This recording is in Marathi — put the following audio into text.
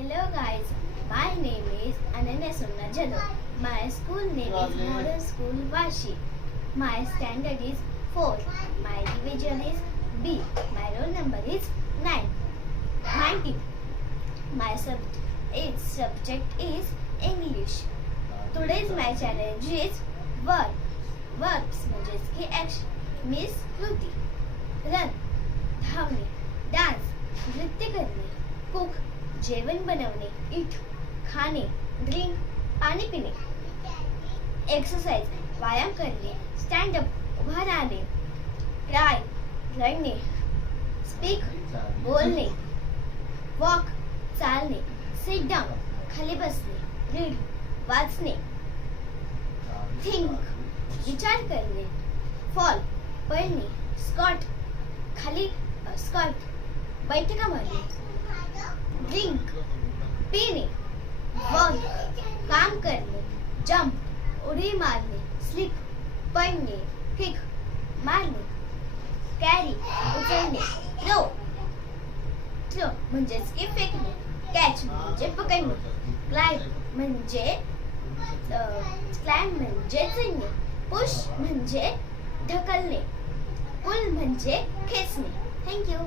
Hello guys, my name is Ananya Sunna Jadhav. My school name is Modern School Vashi. My standard is 4. My division is B. My roll number is 19. My subject is English. Today's my challenge is verbs म्हणजेच की ॲक्शन. मिस कृती. रन धावणे, डान्स नृत्य करणे, कुक जेवण बनवणे, इट खाणे, ड्रिंक पाणी पिणे, एक्सरसाइज व्यायाम करणे, स्टँड अप उभा राहणे, क्राय रडणे, स्पीक बोलणे, वॉक चालणे, सिट डाऊन खाली बसणे, रीड वाचणे, थिंक विचार करणे, फॉल पडणे, स्कॉट खाली स्कॉट बैठका मारणे, ड्रिंक पीणे, वर्क काम करणे, जंप उडी मारणे, स्लिप पडणे, किक मारणे, कॅरी उचलणे, थ्रो म्हणजेच की फेकणे, कॅच म्हणजे पकडणे, क्लाइंब म्हणजे चढणे, पुश म्हणजे ढकलणे, पुल म्हणजे खेचणे. थँक्यू.